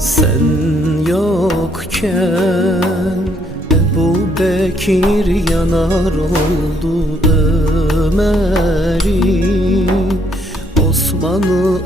Sen yokken Ebu Bekir yanar oldu Ömer'i. Osman'ı